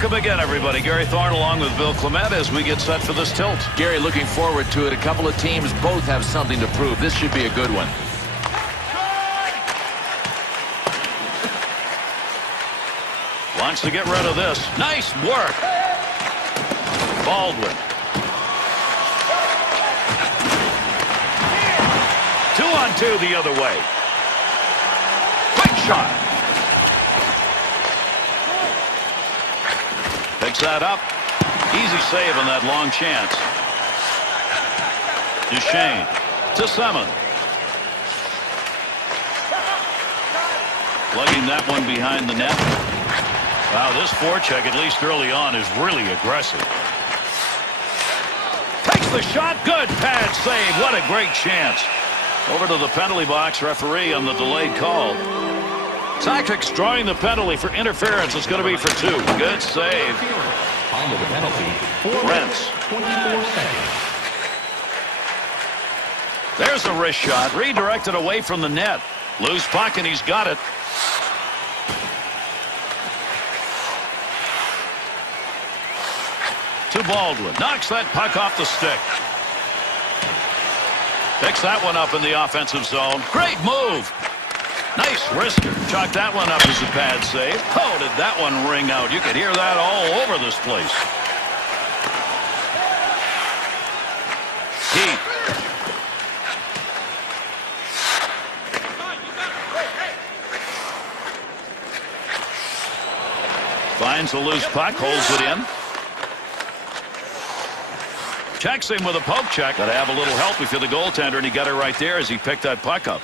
Welcome again, everybody. Gary Thorne along with Bill Clement as we get set for this tilt. Gary, looking forward to it. A couple of teams both have something to prove. This should be a good one. Wants to get rid of this. Nice work. Baldwin. 2-on-2 the other way. Quick shot. Picks that up. Easy save on that long chance. Duchesne to Simmons. Lugging that one behind the net. Wow, this forecheck, at least early on, is really aggressive. Takes the shot. Good pad save. What a great chance. Over to the penalty box. Referee on the delayed call. Tactics drawing the penalty for interference. It's going to be for 2. Good save. Under the penalty, 4 Renz. 24 seconds. There's a wrist shot. Redirected away from the net. Loose puck, and he's got it. To Baldwin. Knocks that puck off the stick. Picks that one up in the offensive zone. Great move. Nice wrister. Chalked that one up as a pad save. Oh, did that one ring out? You could hear that all over this place. Heat. Finds a loose puck, holds it in. Checks him with a poke check. Got to have a little help if you're the goaltender, and he got it right there as he picked that puck up.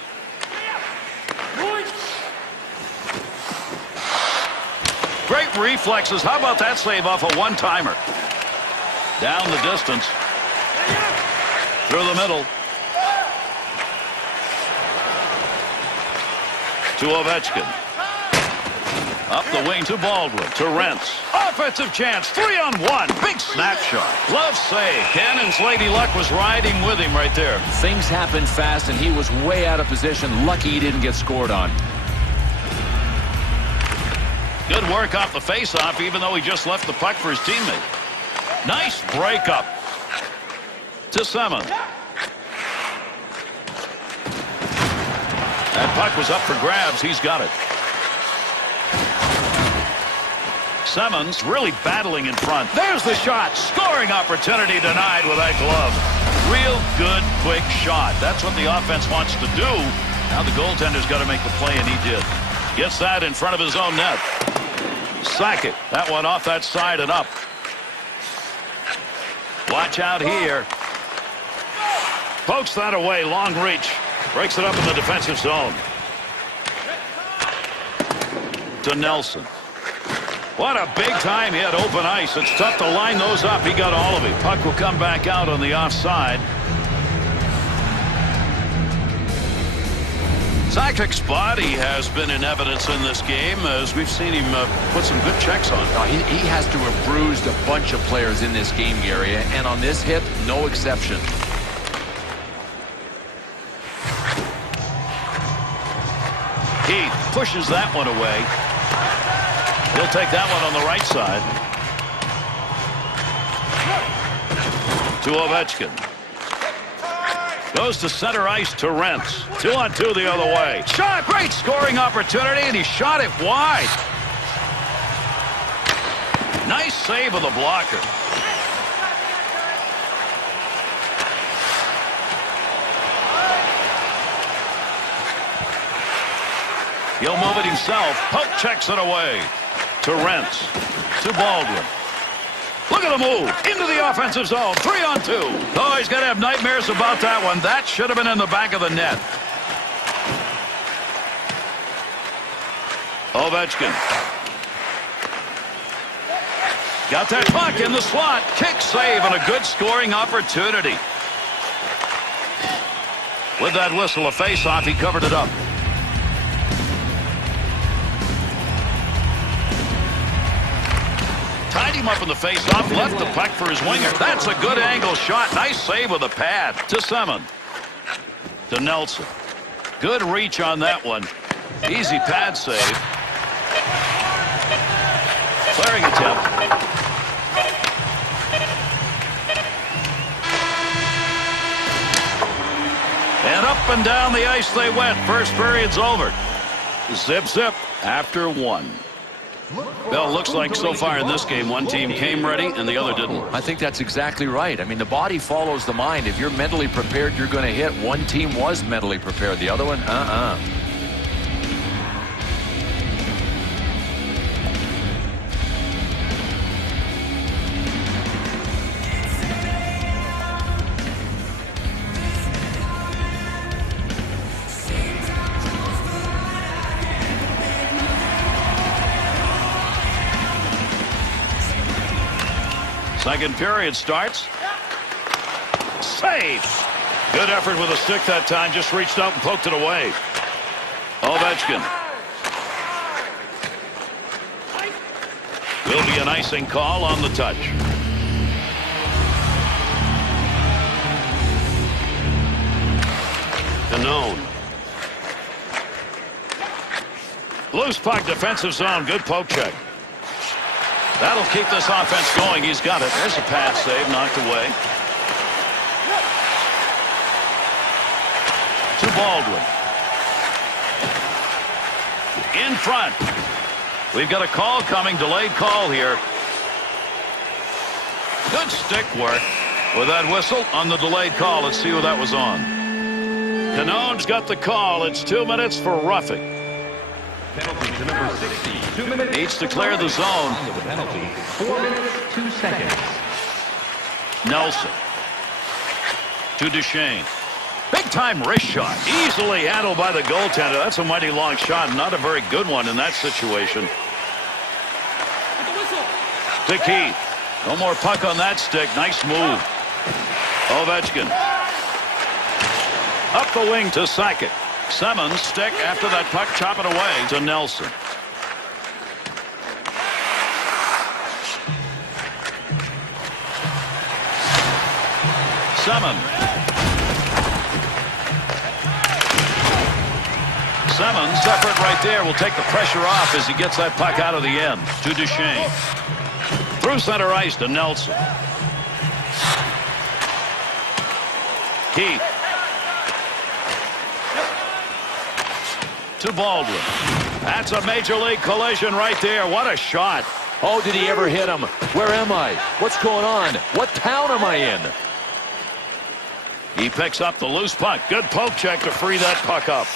Great reflexes. How about that save off a one-timer? Down the distance. Through the middle. To Ovechkin. Up the wing to Baldwin. To Renz. Offensive chance. 3-on-1. Big snapshot. Glove save. Cannon's Lady Luck was riding with him right there. Things happened fast, and he was way out of position. Lucky he didn't get scored on. Good work off the face-off, even though he just left the puck for his teammate. Nice breakup. To Simmons. That puck was up for grabs. He's got it. Simmons really battling in front. There's the shot. Scoring opportunity denied with that glove. Real good, quick shot. That's what the offense wants to do. Now the goaltender's got to make the play, and he did. Gets that in front of his own net. Sackett. That one off that side and up. Watch out here. Pokes that away. Long reach. Breaks it up in the defensive zone. To Nelson. What a big time. He had open ice. It's tough to line those up. He got all of it. Puck will come back out on the offside. Sakic's body has been in evidence in this game as we've seen him put some good checks on. He has to have bruised a bunch of players in this game, Gary, and on this hit, no exception. He pushes that one away. He'll take that one on the right side. To Ovechkin. Goes to center ice to Renz. 2-on-2 the other way. Shot. Great scoring opportunity, and he shot it wide. Nice save of the blocker. He'll move it himself. Poke checks it away. To Renz. To Baldwin. Look at the move. Into the offensive zone. 3-on-2. Oh, he's going to have nightmares about that one. That should have been in the back of the net. Ovechkin. Got that puck in the slot. Kick save and a good scoring opportunity. With that whistle, a face-off, he covered it up. Tied him up in the face-off, left the puck for his winger. That's a good angle shot. Nice save with a pad. To Simmons. To Nelson. Good reach on that one. Easy pad save. Clearing attempt. And up and down the ice they went. First period's over. Zip, zip after one. Well, looks like so far in this game, one team came ready and the other didn't. I think that's exactly right. I mean, the body follows the mind. If you're mentally prepared, you're going to hit. One team was mentally prepared. The other one, Second period starts. Save. Good effort with a stick that time. Just reached out and poked it away. Ovechkin. Will be an icing call on the touch. Canone. Loose puck, defensive zone. Good poke check. That'll keep this offense going. He's got it. There's a pad save, knocked away. To Baldwin. In front. We've got a call coming. Delayed call here. Good stick work with that whistle on the delayed call. Let's see who that was on. Canone's got the call. It's 2 minutes for roughing. Penalty to number 60. 2 minutes. Needs to clear the zone. The penalty. 4 minutes, 2 seconds. Nelson. To Duchesne. Big time wrist shot. Easily handled by the goaltender. That's a mighty long shot. Not a very good one in that situation. To Keith. No more puck on that stick. Nice move. Ovechkin. Up the wing to Sakic. Simmons stick after that puck, chop it away to Nelson. Simmons. Simmons, effort right there, will take the pressure off as he gets that puck out of the end to Duchesne. Through center ice to Nelson. Keith. To Baldwin. That's a major league collision right there. What a shot. Oh, did he ever hit him? Where am I? What's going on? What town am I in? He picks up the loose puck. Good poke check to free that puck up.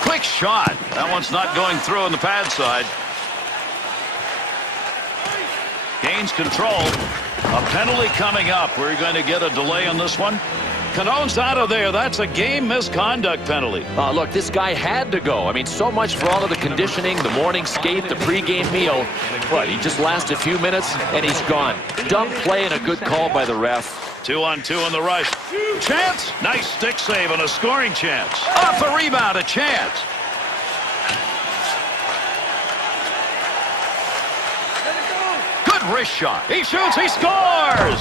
Quick shot. That one's not going through on the pad side. Gains control. A penalty coming up. We're going to get a delay on this one. Canone's out of there. That's a game misconduct penalty. Look, this guy had to go. I mean, so much for all of the conditioning, the morning skate, the pregame meal. But he just lasts a few minutes, and he's gone. Dumb play and a good call by the ref. 2-on-2 on the rush. Chance. Nice stick save and a scoring chance. Off the rebound, a chance. Good wrist shot. He shoots. He scores.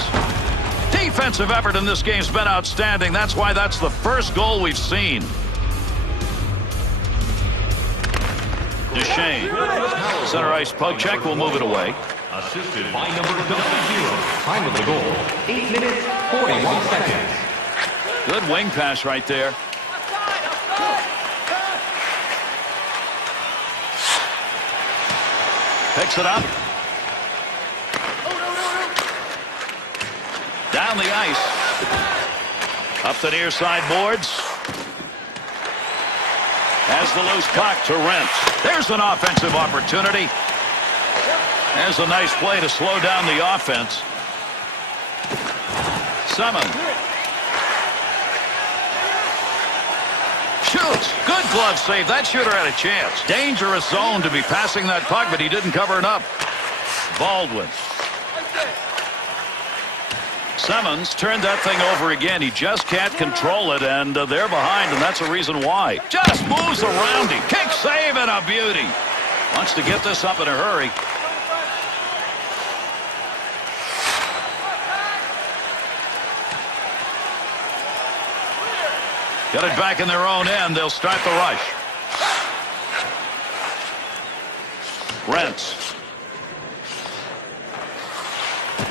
Defensive effort in this game's been outstanding. That's why that's the first goal we've seen. Duchesne. Center ice poke check. We'll move it away. Assisted by number 0. Time of the goal, 8 minutes, 41 seconds. Good wing pass right there. Picks it up. Down the ice. Up the near side boards. Has the loose puck to Renz. There's an offensive opportunity. There's a nice play to slow down the offense. Simmons. Shoots. Good glove save. That shooter had a chance. Dangerous zone to be passing that puck, but he didn't cover it up. Baldwin. Simmons turned that thing over again. He just can't control it, and they're behind, and that's a reason why. Just moves around him. Kick save and a beauty. Wants to get this up in a hurry. Got it back in their own end. They'll start the rush. Renz.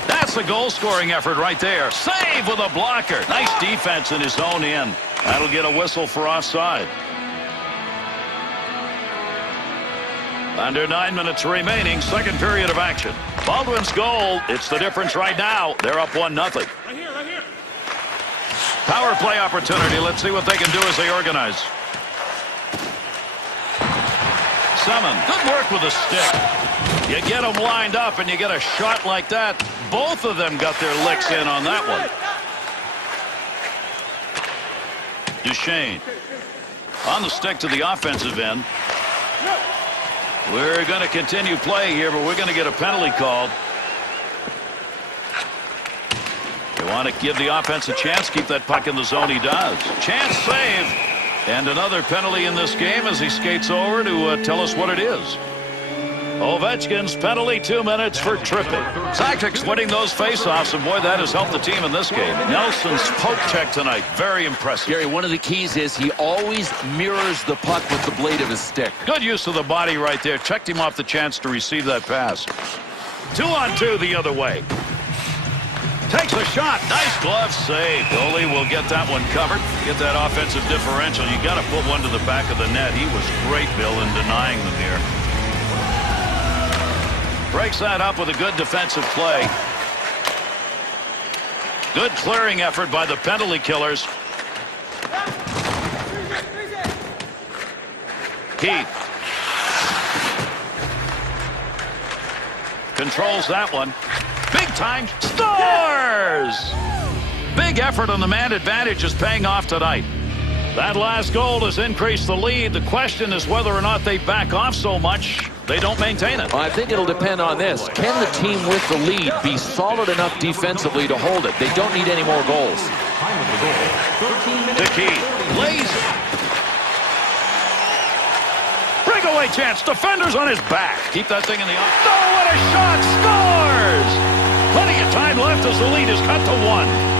That's a goal-scoring effort right there. Save with a blocker. Nice defense in his own end. That'll get a whistle for offside. Under 9 minutes remaining, second period of action. Baldwin's goal, it's the difference right now. They're up 1-0. Right here. Power play opportunity. Let's see what they can do as they organize. Summon. Good work with the stick. You get them lined up and you get a shot like that. Both of them got their licks in on that one. Duchesne. On the stick to the offensive end. We're going to continue play here, but we're going to get a penalty called. They want to give the offense a chance, keep that puck in the zone. He does. Chance save. And another penalty in this game as he skates over to tell us what it is. Ovechkin's penalty, 2 minutes for tripping. Tactics winning those faceoffs, and boy, that has helped the team in this game. Nelson's poke check tonight, very impressive. Gary, one of the keys is he always mirrors the puck with the blade of his stick. Good use of the body right there. Checked him off the chance to receive that pass. 2-on-2 the other way. Takes a shot. Nice glove save. Goalie will get that one covered. Get that offensive differential. You got to put one to the back of the net. He was great, Bill, in denying them here. Breaks that up with a good defensive play. Good clearing effort by the penalty killers. Keith. Controls that one. Big time. Scores! Big effort on the man advantage is paying off tonight. That last goal has increased the lead. The question is whether or not they back off so much they don't maintain it. Well, I think it'll depend on this. Can the team with the lead be solid enough defensively to hold it? They don't need any more goals. Time of the goal, 13 minutes. Dickey lays it. Breakaway chance. Defenders on his back. Keep that thing in the off. Oh, what a shot! Scores! Plenty of time left as the lead is cut to 1.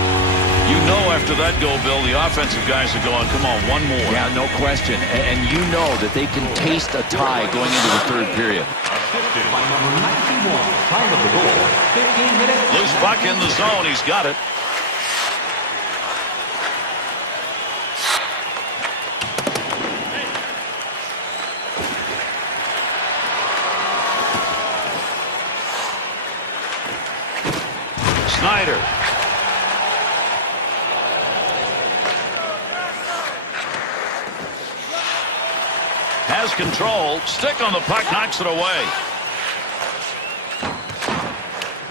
You know after that goal, Bill, the offensive guys are going, come on, one more. Yeah, no question. And you know that they can taste a tie going into the third period. Assisted by number 91. Time of the goal, 15 minutes. Loose puck in the zone. He's got it. Snyder. Has control. Stick on the puck, knocks it away.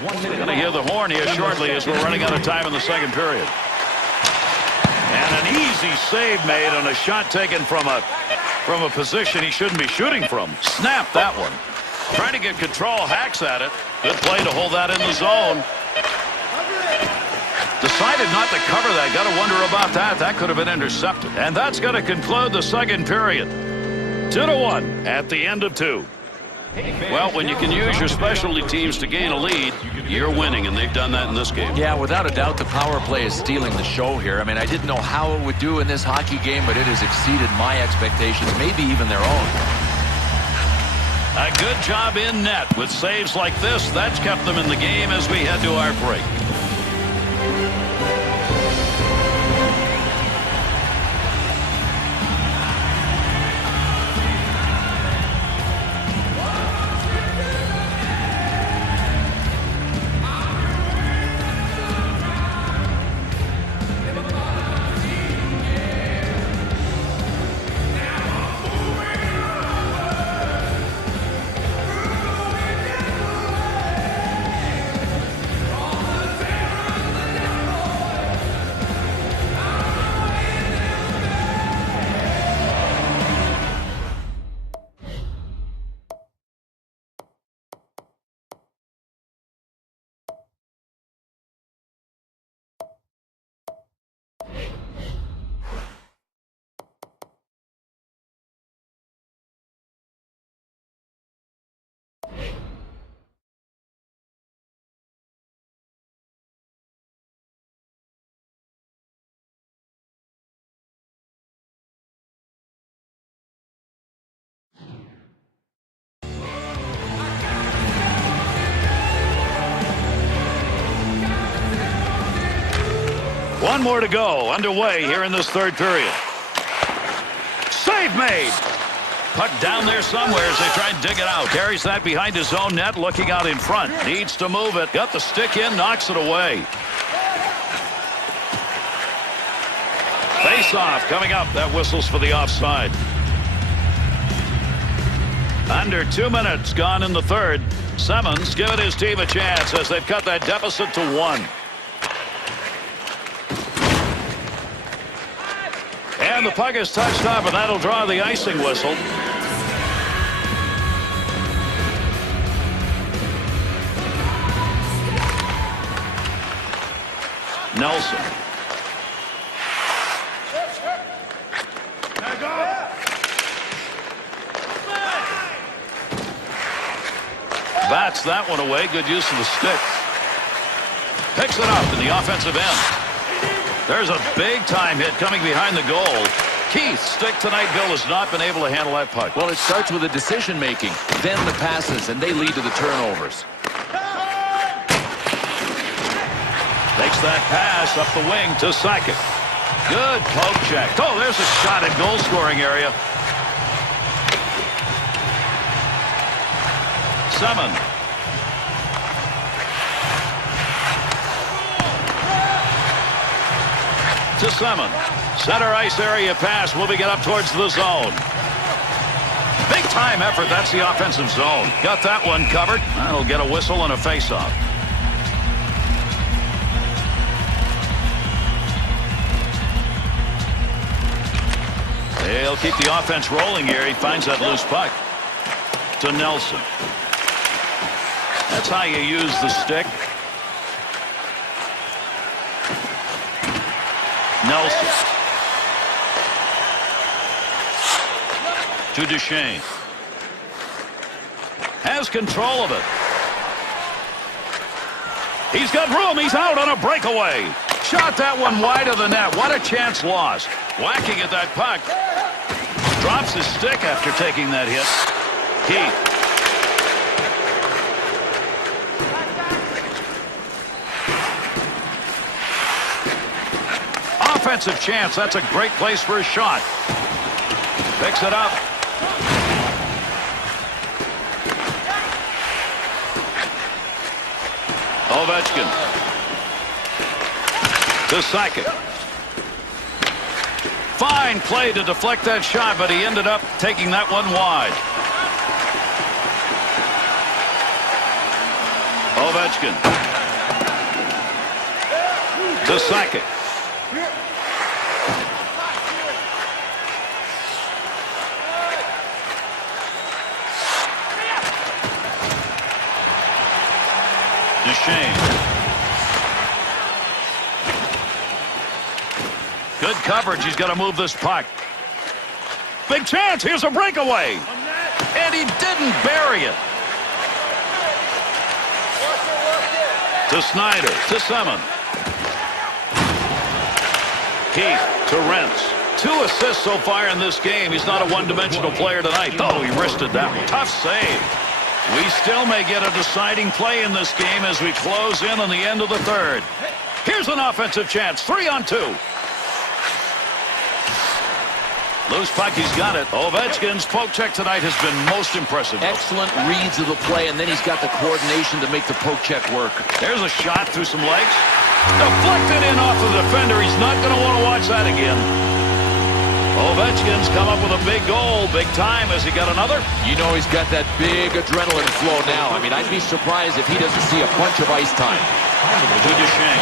1 minute. Going to hear the horn here shortly as we're running out of time in the second period. And an easy save made on a shot taken from a position he shouldn't be shooting from. Snap that one. Trying to get control, hacks at it. Good play to hold that in the zone. Decided not to cover that. Got to wonder about that. That could have been intercepted. And that's going to conclude the second period. 2-1 at the end of 2. Well, when you can use your specialty teams to gain a lead, you're winning, and they've done that in this game. Yeah, without a doubt, the power play is stealing the show here. I mean, I didn't know how it would do in this hockey game, but it has exceeded my expectations, maybe even their own. A good job in net with saves like this. That's kept them in the game as we head to our break. One more to go. Underway here in this third period. Save made. Puck down there somewhere as they try and dig it out. Carries that behind his own net, looking out in front. Needs to move it. Got the stick in, knocks it away. Face-off coming up. That whistles for the offside. Under 2 minutes gone in the third. Simmons giving his team a chance as they've cut that deficit to 1. And the puck is touched up, and that'll draw the icing whistle. Nelson. Bats that one away. Good use of the stick. Picks it up in the offensive end. There's a big-time hit coming behind the goal. Keith's stick tonight, Bill, has not been able to handle that puck. Well, it starts with the decision-making, then the passes, and they lead to the turnovers. Takes that pass up the wing to second. Good poke check. Oh, there's a shot in goal-scoring area. Simmons. To Simmons. Center ice area pass moving it up towards the zone. Big time effort. That's the offensive zone. Got that one covered. That'll get a whistle and a face-off. They'll keep the offense rolling here. He finds that loose puck to Nelson. That's how you use the stick. Nelson. To Duchesne. Has control of it. He's got room. He's out on a breakaway. Shot that one wide of the net. What a chance lost. Whacking at that puck. Drops his stick after taking that hit. Keith. Offensive chance. That's a great place for a shot. Picks it up. Ovechkin. To second. Fine play to deflect that shot, but he ended up taking that one wide. Ovechkin. To second. Duchesne. Good coverage. He's got to move this puck. Big chance. Here's a breakaway. And he didn't bury it. To Snyder. To Simmons. Keith to Renz. 2 assists so far in this game. He's not a one-dimensional player tonight. Oh, he wristed that one. Tough save. We still may get a deciding play in this game as we close in on the end of the third. Here's an offensive chance. 3-on-2. Loose puck, he's got it. Ovechkin's poke check tonight has been most impressive. Excellent reads of the play, and then he's got the coordination to make the poke check work. There's a shot through some legs. Deflected in off the defender. He's not going to want to watch that again. Ovechkin's come up with a big goal, big time. Has he got another? You know he's got that big adrenaline flow now. I mean, I'd be surprised if he doesn't see a bunch of ice time. To Duchesne.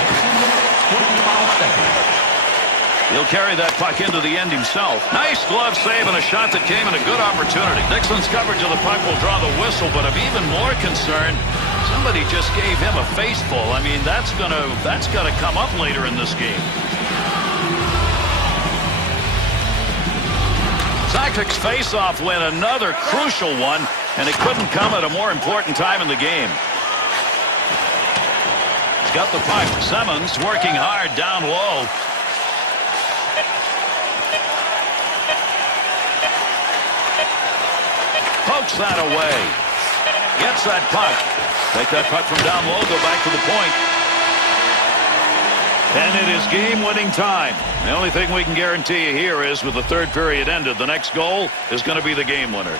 He'll carry that puck into the end himself. Nice glove save and a shot that came in a good opportunity. Dixon's coverage of the puck will draw the whistle, but of even more concern, somebody just gave him a face full. I mean, that's gonna come up later in this game. Zacek's face-off win, another crucial one, and it couldn't come at a more important time in the game. He's got the puck. Simmons working hard down low. Pokes that away. Gets that puck. Take that puck from down low, go back to the point. And it is game-winning time. The only thing we can guarantee you here is with the third period ended, the next goal is going to be the game winner.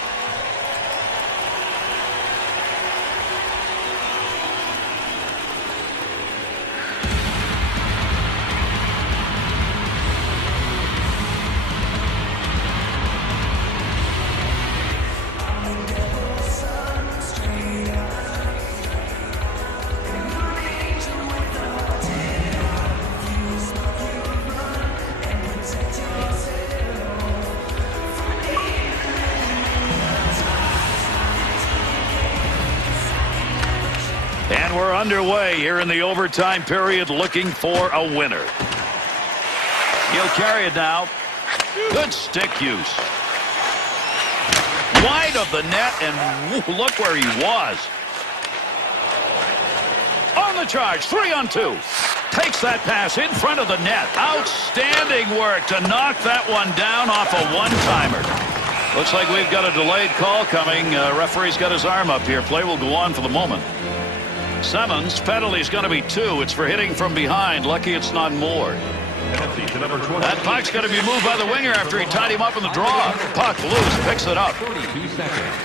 And we're underway here in the overtime period looking for a winner. He'll carry it now. Good stick use. Wide of the net, and look where he was. On the charge, 3-on-2. Takes that pass in front of the net. Outstanding work to knock that one down off a one-timer. Looks like we've got a delayed call coming. Referee's got his arm up here. Play will go on for the moment. Simmons, penalty's going to be 2. It's for hitting from behind. Lucky it's not more. That puck's going to be moved by the winger after he tied him up in the draw. Puck loose, picks it up. 32 seconds.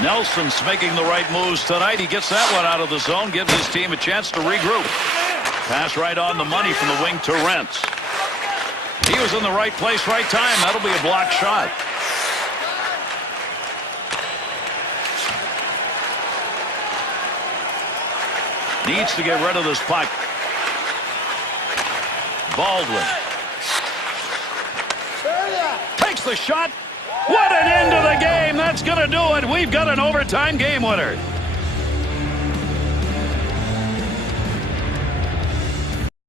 Nelson's making the right moves tonight. He gets that one out of the zone, gives his team a chance to regroup. Pass right on the money from the wing to Renz. He was in the right place, right time. That'll be a blocked shot. Needs to get rid of this puck. Baldwin. Takes the shot. What an end to the game. That's going to do it. We've got an overtime game winner.